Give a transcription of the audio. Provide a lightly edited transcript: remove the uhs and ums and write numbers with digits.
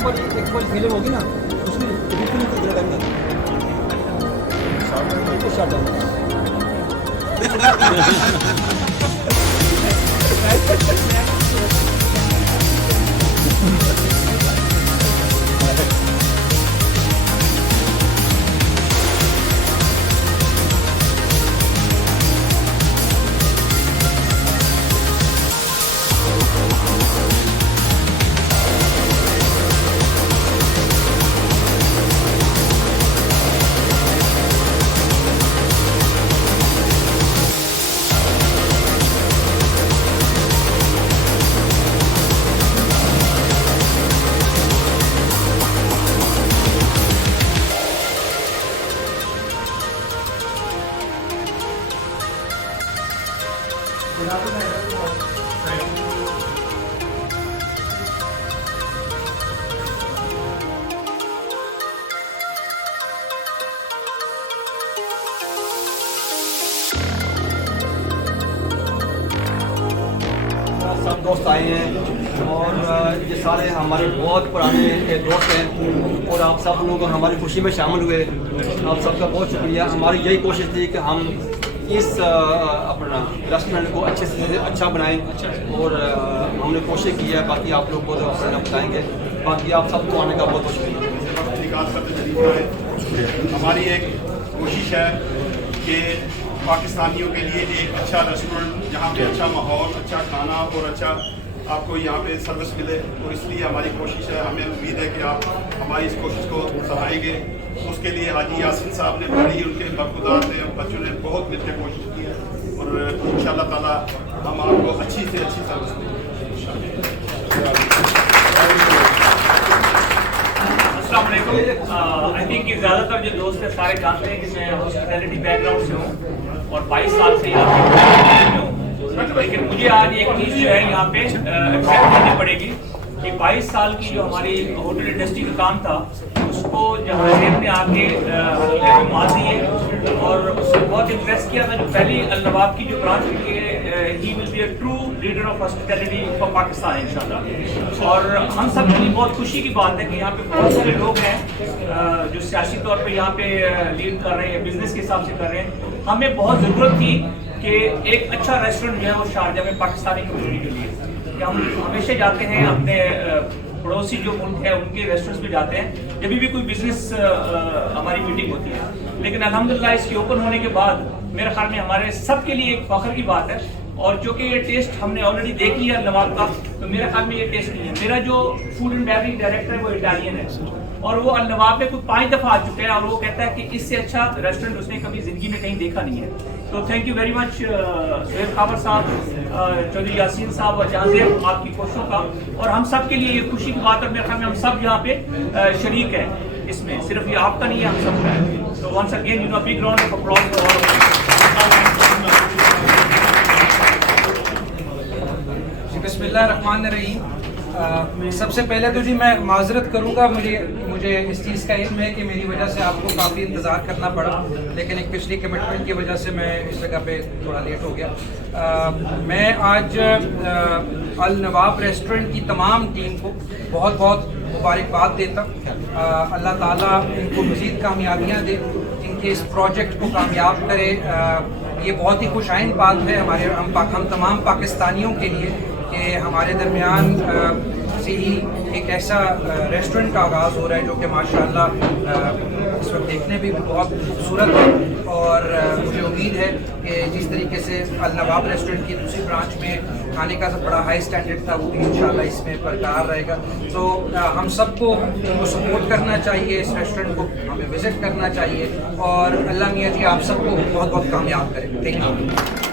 एक बार फेलियर होगी ना उसमें बिल्कुल नहीं करना शॉट सब दोस्त आए हैं और ये सारे हमारे बहुत पुराने दोस्त हैं और आप सब लोग हमारी खुशी में शामिल हुए। आप सबका बहुत शुक्रिया। हमारी यही कोशिश थी कि हम इस अपना रेस्टोरेंट को अच्छे से अच्छा बनाएं और हमने कोशिश की है। बाकी आप लोग को तो अफसर बताएंगे। बाकी आप सबको आने का बहुत बहुत शुक्रिया। हमारी एक कोशिश है कि पाकिस्तानियों के लिए एक अच्छा रेस्टोरेंट जहाँ पे अच्छा माहौल, अच्छा खाना और अच्छा आपको यहाँ पे सर्विस मिले, तो इसलिए हमारी कोशिश है। हमें उम्मीद है कि आप हमारी इस कोशिश को सराहेंगे। उसके लिए हाजी यासीन साहब ने बड़ी, उनके बरखुदार ने और बच्चों ने बहुत मिलकर कोशिश की है और इंशाअल्लाह ताला हम आपको अच्छी से अच्छी सर्विस देंगे। आई थिंक कि ज़्यादातर जो दोस्त हैं सारे जानते हैं कि मैं हॉस्पिटैलिटी बैकग्राउंड से हूँ और 22 साल से यहाँ पे हूँ। लेकिन मुझे आज एक चीज़ जो है यहाँ पे एक्सेप्ट करनी पड़ेगी कि 22 साल की जो हमारी होटल इंडस्ट्री का काम था उसको जहांगीर ने आके मार दिए और उससे बहुत इम्प्रेस किया था। जो पहली अल नवाब की जो ब्रांच हुई है, he will be a true leader of hospitality for Pakistan इंशाल्लाह। और हम सब के लिए बहुत खुशी की बात है कि यहाँ पे बहुत सारे लोग हैं जो सियासी तौर पे यहाँ पे लीड कर रहे हैं, बिजनेस के हिसाब से कर रहे हैं। हमें बहुत ज़रूरत थी कि एक अच्छा रेस्टोरेंट जो है वो शारजा में पाकिस्तानी कम्युनिटी के लिए, कि हम हमेशा जाते हैं अपने पड़ोसी जो मुल्क है उनके रेस्टोरेंट्स में जाते हैं जब भी कोई बिजनेस हमारी मीटिंग होती है। लेकिन अल्हम्दुलिल्लाह इसके ओपन होने के बाद मेरे ख्याल में हमारे सब के लिए एक फख्र की बात है। और जो कि ये टेस्ट हमने ऑलरेडी देख लिया नवाब का, तो मेरे ख्याल में ये टेस्ट नहीं है। मेरा जो फूड एंड बेवरेज डायरेक्टर है वो इटालियन है और वो अल नवाब में कुछ 5 दफ़ा आ चुका है और वो कहता है कि इससे अच्छा रेस्टोरेंट उसने कभी ज़िंदगी में कहीं देखा नहीं है। तो thank you very much Suhail Khawar साहब, चौधरी यासीन साहब और जहांगीर, आपकी कोशिशों का। और हम सब के लिए ये खुशी की बात है। मेरे ख्याल में हम सब यहाँ पे शरीक हैं इसमें, सिर्फ ये आपका नहीं है, हम सब का है। तो once again you know big round of applause for बिस्मिल्लाहिर्रहमानिर्रहीम। सबसे पहले तो जी मैं माजरत करूंगा, मुझे इस चीज़ का इल्म है कि मेरी वजह से आपको काफ़ी इंतज़ार करना पड़ा, लेकिन एक पिछली कमिटमेंट की वजह से मैं इस जगह पे थोड़ा लेट हो गया। मैं आज अल नवाब रेस्टोरेंट की तमाम टीम को बहुत बहुत मुबारकबाद देता। अल्लाह ताला इनको मज़ीद कामयाबियाँ दे, इनके इस प्रोजेक्ट को कामयाब करे। ये बहुत ही खुशाइन बात है हम तमाम पाकिस्तानियों के लिए कि हमारे दरमियान से ही एक ऐसा रेस्टोरेंट का आगाज़ हो रहा है जो कि माशाअल्लाह इस वक्त देखने में भी बहुत खूबसूरत है। और मुझे उम्मीद है कि जिस तरीके से अल नवाब रेस्टोरेंट की दूसरी ब्रांच में खाने का सब बड़ा हाई स्टैंडर्ड था, वो भी इंशाल्लाह इसमें बरकरार रहेगा। तो हम सबको उनको सपोर्ट करना चाहिए, इस रेस्टोरेंट को हमें विज़िट करना चाहिए और अल्लाह मियाँ जी आप सबको बहुत बहुत कामयाब करें। Thank you.